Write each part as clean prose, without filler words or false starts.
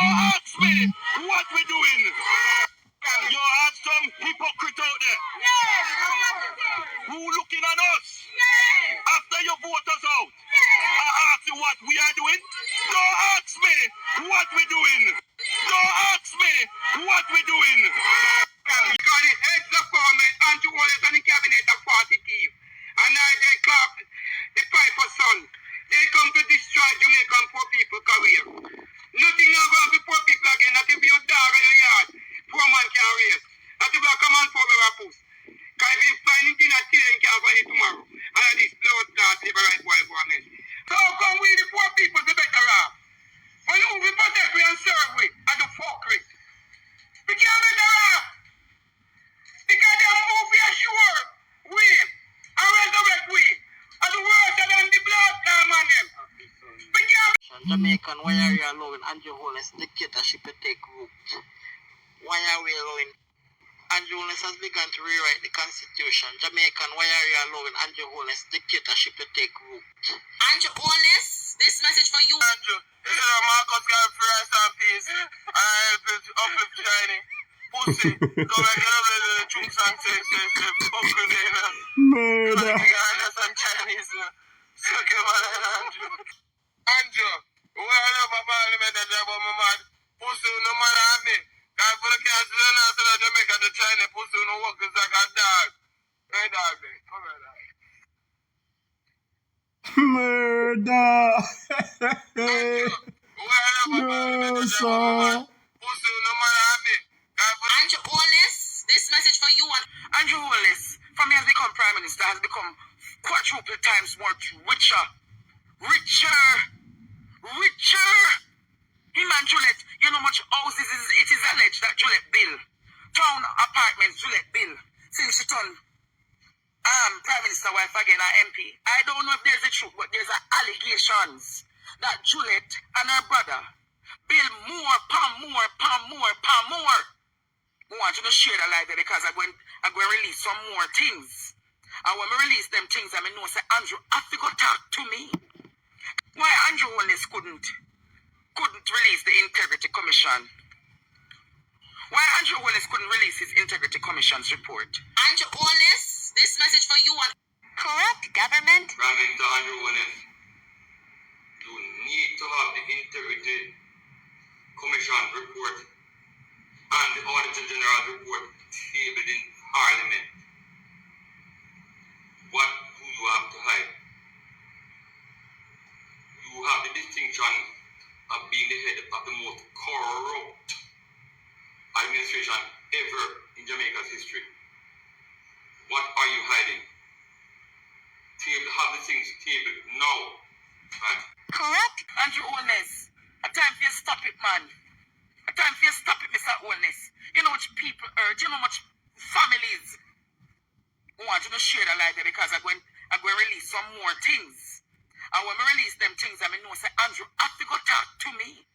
Don't ask me what we doing. You have some hypocrite out there. Who looking at us? After you vote us out. I ask you what we are doing. Don't ask me what we doing. Don't ask me what we doing. Because the heads of government and the holders and the cabinet are party thief. And now they clap the piper son. They come to destroy Jamaican poor people career. Nothing now going to be poor people again. Not if you dog in your yard, poor man can raise. Not if you come and for a puss. Because if you find it in a children can't find it tomorrow. And this blood start to be right boy government. So how come we the poor people the better off? When who we protect we and serve we and the fuck with? We can't better off. Because they are who we assure we and resurrect we. And the worse than the blood time on them. We can't. Jamaican, why are you allowing Andrew Holness dictatorship to take root? Why are we allowing Andrew Holness has begun to rewrite the constitution? Jamaican, why are you allowing Andrew Holness dictatorship to take root? Andrew Holness, this message for you. Andrew, Marcus got free rest and peace. I help it up with shiny. Pussy, so I get up with the chunks and say, fuck with it. Murder. Some Chinese. So give me Andrew. Andrew, where are my parliament that job on my man? Pussy, no matter how me. Guy for the cats, then I said Jamaica, the China pussy, no work is like a dog. Hey, dog, come here, dog. Murder. No, sir. Pussy, no matter how me. Andrew Holness, this message for you. Andrew Holness, from he has become Prime Minister, has become quadruple times more richer. Him and Juliet, you know much houses it is alleged that Juliet built. Town apartments, Juliet built. Since she turned Prime Minister wife again, our MP. I don't know if there's a truth, but there's allegations that Juliet and her brother build more. I want you to share the light there because I'm going to release some more things. And when we release them things, I mean, no, say, Andrew, have to go talk to me. Why Andrew Holness couldn't release the Integrity Commission? Why Andrew Holness couldn't release his Integrity Commission's report? Andrew Holness, this message for you. Corrupt government. Prime Minister Andrew Holness, you need to have the Integrity Commission report and the Auditor General report tabled in Parliament. What do you have to hide? You have the distinction of being the head of the most corrupt administration ever in Jamaica's history. What are you hiding? Have the things tabled now. Right. Correct. Andrew Holness, a time for you stop it, man. A time for you stop it, Mr. Holness. You know much people hurt, you know much families who want you to share the light there because I'm going to release some more things. And when we release them things, I mean, no, say, Andrew, have to go talk to me.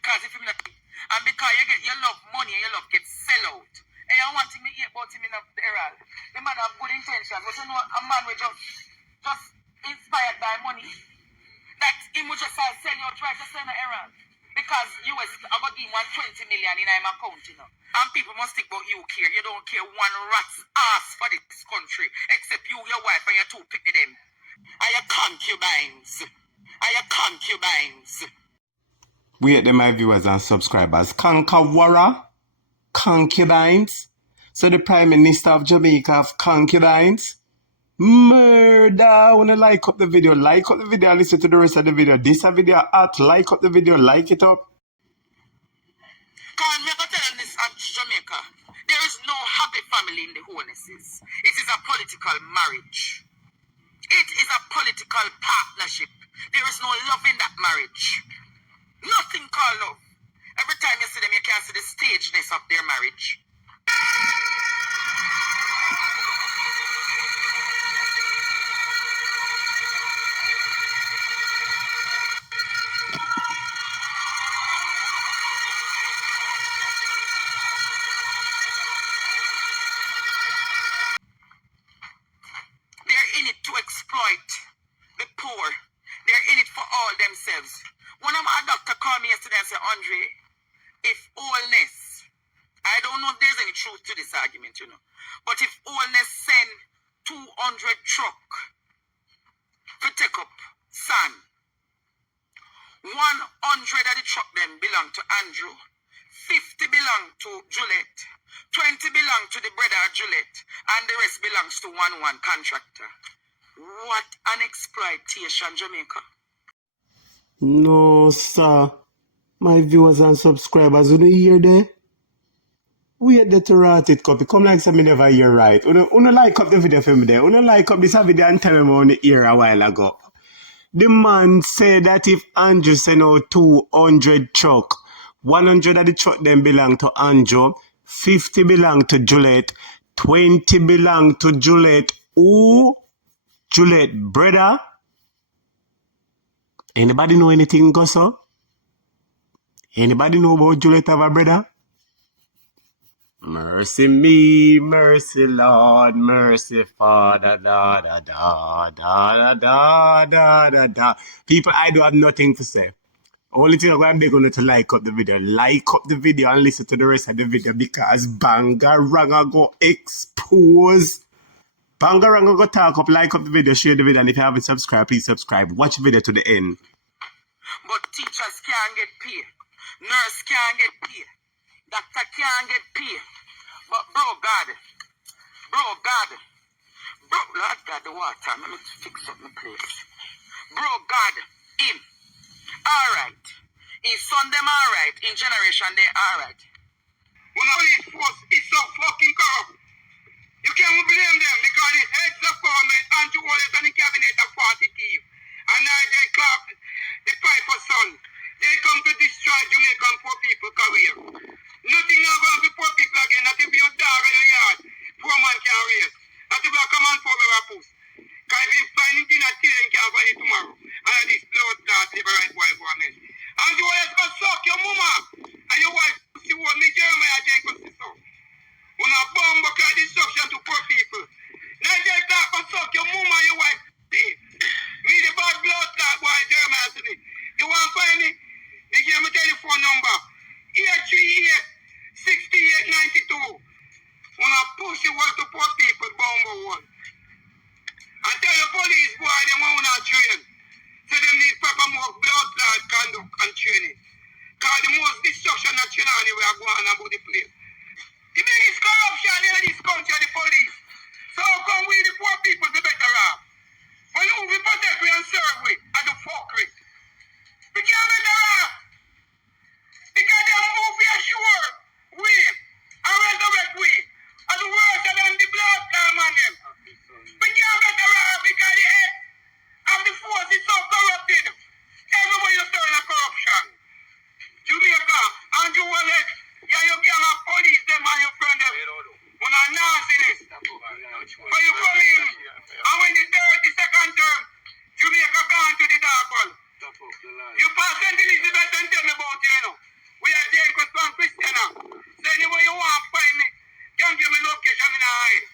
Because if you're not, and because you love money and you love get sell out. And I want to hear about him in the herald. The man have good intentions, but you know, a man will just inspired by money. That he would just sell you out, try to sell the herald. Because US I'm going to give 120 million in my account, you know. And people must think about you care. You don't care one rat's ass for this country. Except you, your wife, and your two picked them. Are your concubines? Are your concubines? We at my viewers and subscribers. Concubine? Concubines? So the Prime Minister of Jamaica have concubines? Murder! Wanna like up the video and listen to the rest of the video. This a video at like up the video, like it up. Can't never tell them this at Jamaica. There is no happy family in the Holnesses. It is a political marriage. It is a political partnership. There is no love in that marriage. Nothing called love. Every time you see them, you can see the stageness of their marriage. They're in it to exploit the poor. They're in it for all themselves. One of my doctor called me yesterday and said, Andre, truth to this argument, you know. But if only send 200 truck to take up sand, 100 of the truck them belong to Andrew, 50 belong to Juliet, 20 belong to the brother Juliet, and the rest belongs to one contractor. What an exploitation, Jamaica. No, sir. My viewers and subscribers, you don't hear there? We had to rot it, copy. Come like something never hear right. Uno like up the video for me there. Uno like up this video and tell me on the ear a while ago. The man said that if Andrew send out 200 truck, 100 of the truck then belong to Andrew, 50 belong to Juliet, 20 belong to Juliet. Who? Juliet brother? Anybody know anything, Gosso? Anybody know about Juliet have a brother? Mercy me, mercy Lord, mercy Father, da da da da da da da da. People, I don't have nothing to say. Only thing I'm going to beg to like up the video. Like up the video and listen to the rest of the video because Bangaranga go expose. Bangaranga go talk up, like up the video, share the video, and if you haven't subscribed, please subscribe. Watch the video to the end. But teachers can't get paid. Nurse can't get paid. Doctor can't get paid. But bro God, Lord God, the water, let me fix up my place. Bro God, him, alright. In son them alright, in generation they alright. When the police force is so fucking corrupt, you can't blame them because the heads of government, Andrew Wallace and the cabinet are party thief. And now they clap the Piper son. They come to destroy Jamaican poor people career. Nothing now going to poor people again. Not if you dog in your yard, poor man can raise. Not if you come and for a post. Because if you find anything that today, you can't find it tomorrow. And this blood that liberate white woman. And you always go suck your mama. And your wife see what me Jeremiah Jenkins is so. When a bomb because destruction to poor people. Now they talk and suck your mama and your wife. Me the bad blood that boy Jeremiah to me. You want to find me? They give me telephone number. 838-6892. When I push you to poor people, bomb one. And tell your police boy them want to train. So them need proper more blood clot conduct and training. Because the most destruction of Chinani we are going about the place. The biggest corruption in this country are the police. So how come we the poor people be better off? When who we protect we and serve we are the fuckery. We can't better off. Because they are who we assure we and resurrect we are the worst than the blood clam on them. We can't better off because the head of the force is so corrupted. Everywhere you turn a corruption. Jamaica, Andrew Wallace, yeah, you can have police them and you friend them. When a nastiness. But you come in, and when the 32nd term, Jamaica gone to the dark hole. You pass St. Elizabeth and tell me about you, you know. We are Jenkins and Christiana. So anywhere you want to find me, can give me location in a hide.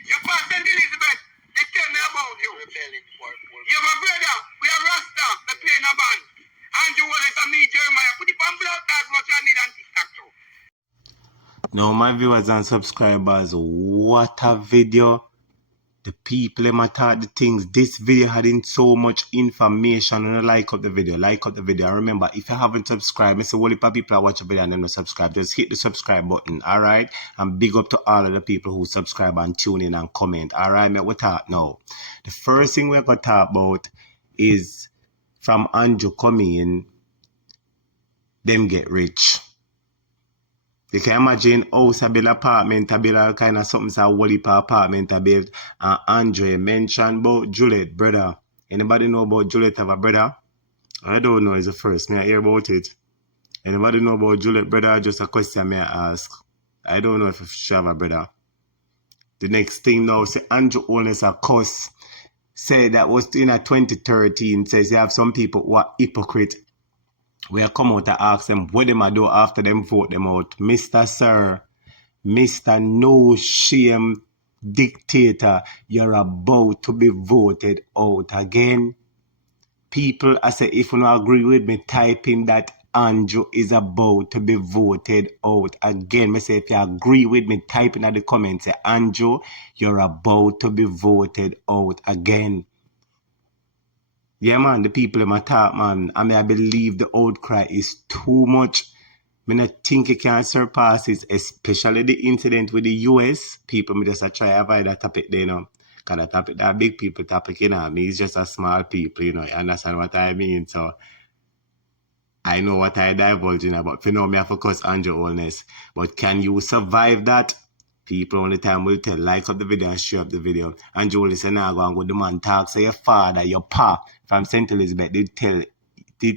You pass St. Elizabeth, they tell me about you. You have a brother, we are Rasta, they play in a band. Andrew Wallace and me, Jeremiah, put it on blood, that's what you need on TikTok too. Now, my viewers and subscribers, what a video. The people them thought the things. This video had in so much information. And like up the video. Like up the video. And remember, if you haven't subscribed, I say, well, if people are watching the video and they don't subscribe, just hit the subscribe button. Alright? And big up to all of the people who subscribe and tune in and comment. Alright, mate, we talk now. The first thing we're going to talk about is from Andrew coming in, them get rich. You can imagine house, a build apartment, a build all kind of something, so whole heap of apartment, a build. And Andre mentioned about Juliet, brother. Anybody know about Juliet have a brother? I don't know, it's the first. May I hear about it? Anybody know about Juliet, brother? Just a question may I ask. I don't know if she have a brother. The next thing now, say Andrew owns a cuss. Say that was in 2013. Says you have some people who are hypocrite. We are come out and ask them what them do after them vote them out. Mr. Sir, Mr. No Shame Dictator, you're about to be voted out again. People, I say, if you don't agree with me, type in that Andrew is about to be voted out again. Me say if you agree with me, type in the comments. Say, Andrew, you're about to be voted out again. Yeah, man, the people in my talk, man. I mean, I believe the outcry is too much. I not think it can surpass it, especially the incident with the US. People, me just try to avoid that topic there, you know. Because that topic, that big people topic, you know. Me, it's just a small people, you know. You understand what I mean? So, I know what I divulge in about. If you know me, I focus on your wellness. But can you survive that? People on the time will tell, like up the video and share up the video. And Joel say, now go and go the man talk. So your father, your pa from St. Elizabeth did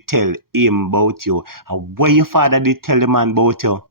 tell him about you. And what your father did tell the man about you?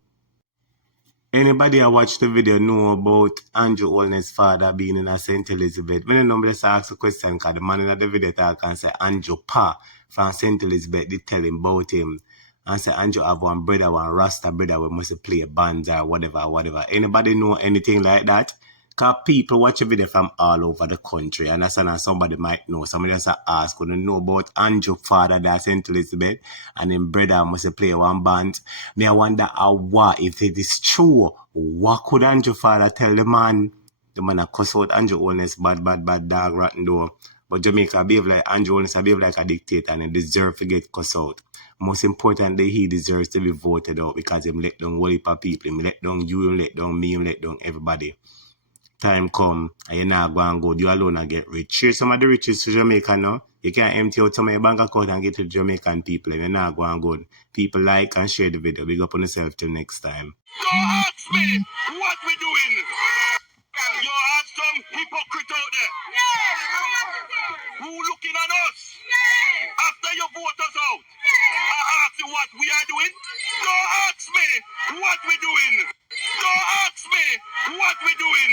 Anybody who watch the video know about Andrew Olney's father being in a St. Elizabeth? When nobody ask a question, because the man in the video talk and say Andrew Pa from St. Elizabeth did tell him about him. And say Andrew have one brother, one Rasta brother, we must play bands or whatever. Anybody know anything like that? Because people watch a video from all over the country. And that's and somebody might know. Somebody just ask, would know about Andrew father that St. Elizabeth and him brother must play one band. Me I wonder what if it is true. What could Andrew father tell the man? The man a cuss out Andrew Holness, bad dog, rotten door. But Jamaica behave like Andrew Holness behave like a dictator and he deserve to get cuss out. Most importantly, he deserves to be voted out because he let down whole heap of people. He let down you, he let down me, he let down everybody. Time come and you're not going to go, you alone and get rich. Share some of the riches to Jamaica now. You can't empty out some of your bank account and get to Jamaican people and you're not going good. People like and share the video. Big up on yourself till next time. Don't ask me what we doing. You have some hypocrite out there. Who looking at us? After you vote us out. I ask you what we are doing. Don't ask me what we doing. Don't ask me what we doing.